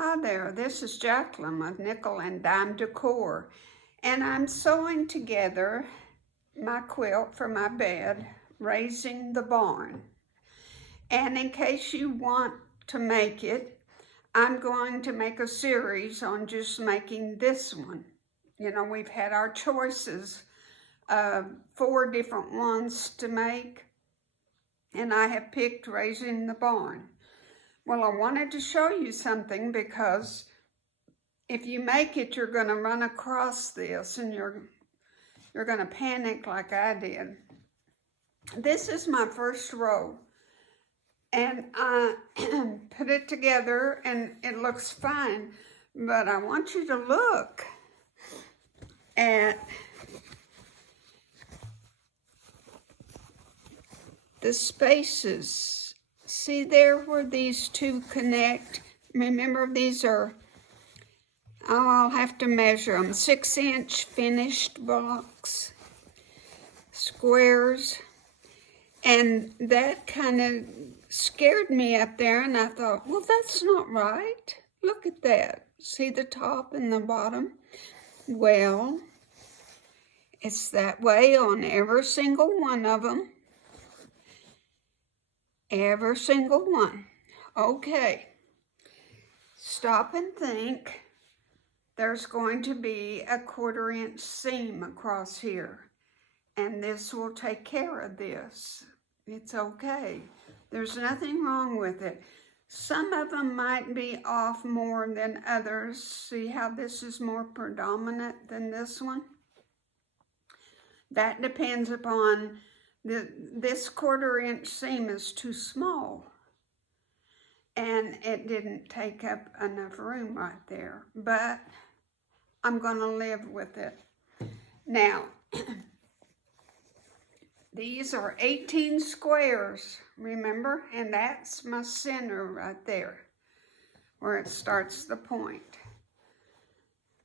Hi there, this is Jacqueline with Nickel and Dime Decor, and I'm sewing together my quilt for my bed, Raising the Barn. And in case you want to make it, I'm going to make a series on just making this one. You know, we've had our choices of 4 different ones to make, and I have picked Raising the Barn. Well, I wanted to show you something because if you make it, you're going to run across this and you're going to panic like I did. This is my first row, and I put it together and it looks fine, but I want you to look at the spaces. See there where these two connect? Remember, these are, I'll have to measure them, 6-inch finished blocks, squares, and that kind of scared me up there, and I thought, well, that's not right. Look at that. See the top and the bottom? Well, it's that way on every single one of them. Every single one. Okay, stop and think. There's going to be a 1/4-inch seam across here, and this will take care of this. It's okay. There's nothing wrong with it. Some of them might be off more than others. See how this is more predominant than this one? That depends upon this 1/4-inch seam is too small, and it didn't take up enough room right there, but I'm going to live with it. Now, these are 18 squares, remember? And that's my center right there, where it starts the point.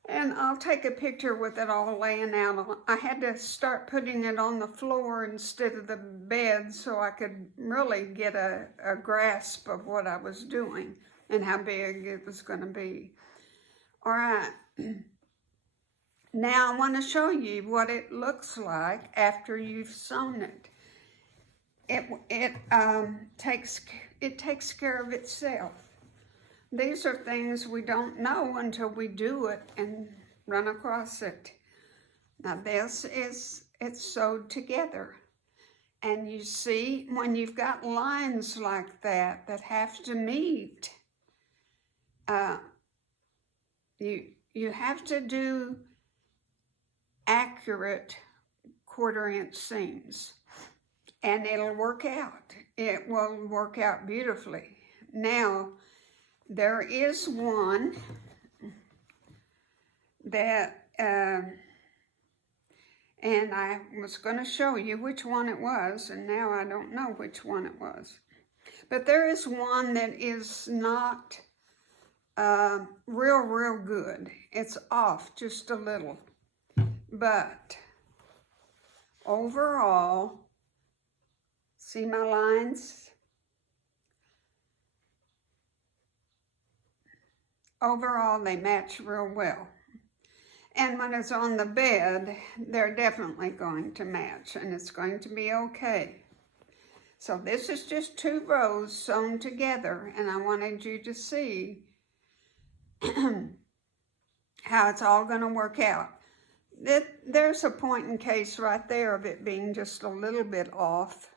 And I'll take a picture with it all laying out. I had to start putting it on the floor instead of the bed so I could really get a grasp of what I was doing and how big it was going to be. All right. Now I want to show you what it looks like after you've sewn it. It takes care of itself. These are things we don't know until we do it and run across it. Now this is, it's sewed together. And you see, when you've got lines like that that have to meet, you have to do accurate 1/4-inch seams. And it'll work out. It will work out beautifully. Now, there is one that, and I was going to show you which one it was, and now I don't know which one it was. But there is one that is not real good. It's off just a little. But overall, see my lines? Overall, they match real well. And when it's on the bed, they're definitely going to match, and it's going to be okay. So this is just 2 rows sewn together, and I wanted you to see how it's all going to work out. There's a point in case right there of it being just a little bit off.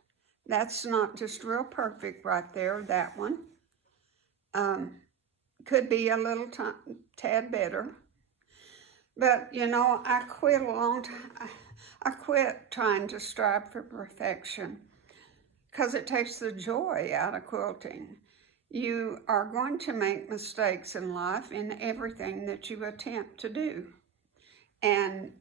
That's not just real perfect right there, that one. Could be a little tad better. But, you know, I quit a long time. I quit trying to strive for perfection because it takes the joy out of quilting. You are going to make mistakes in life in everything that you attempt to do. And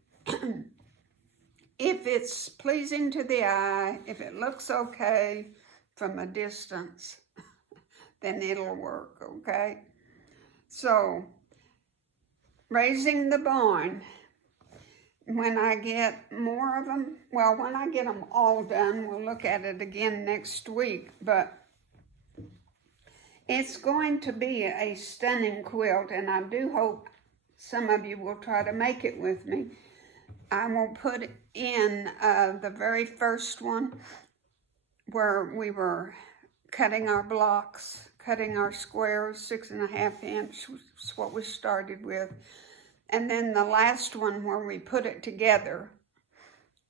if it's pleasing to the eye, if it looks okay from a distance, then it'll work, okay? So, Raising the Barn, when I get more of them, well, when I get them all done, we'll look at it again next week, but It's going to be a stunning quilt, and I do hope some of you will try to make it with me. I will put in the very first one where we were cutting our blocks, cutting our squares, 6.5 inch was what we started with. And then the last one where we put it together.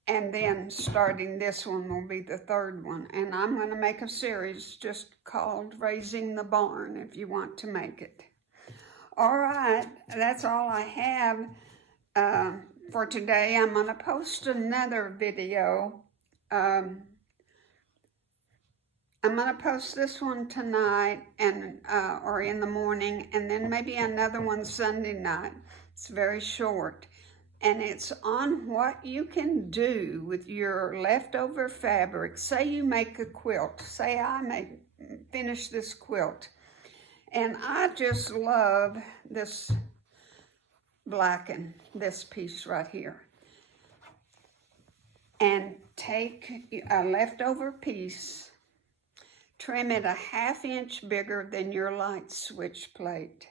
And then starting this one will be the third one. And I'm going to make a series just called Raising the Barn if you want to make it. All right, that's all I have for today. I'm going to post another video. I'm going to post this one tonight and or in the morning, and then maybe another one Sunday night. It's very short. And it's on what you can do with your leftover fabric. Say you make a quilt. Say I may finish this quilt. And I just love this blackened, this piece right here. And take a leftover piece, trim it 1/2 inch bigger than your light switch plate.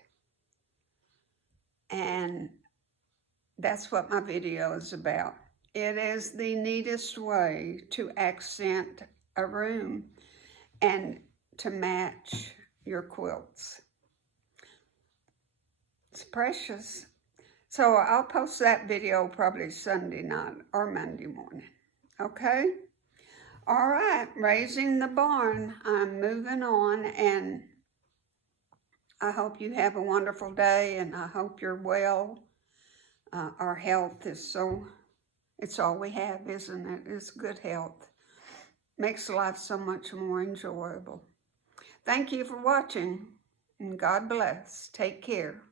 And that's what my video is about. It is the neatest way to accent a room and to match your quilts. It's precious. So I'll post that video probably Sunday night or Monday morning. Okay? All right, Raising the Barn. I'm moving on, and I hope you have a wonderful day, and I hope you're well. Our health is it's all we have, isn't it? It's good health. Makes life so much more enjoyable. Thank you for watching, and God bless. Take care.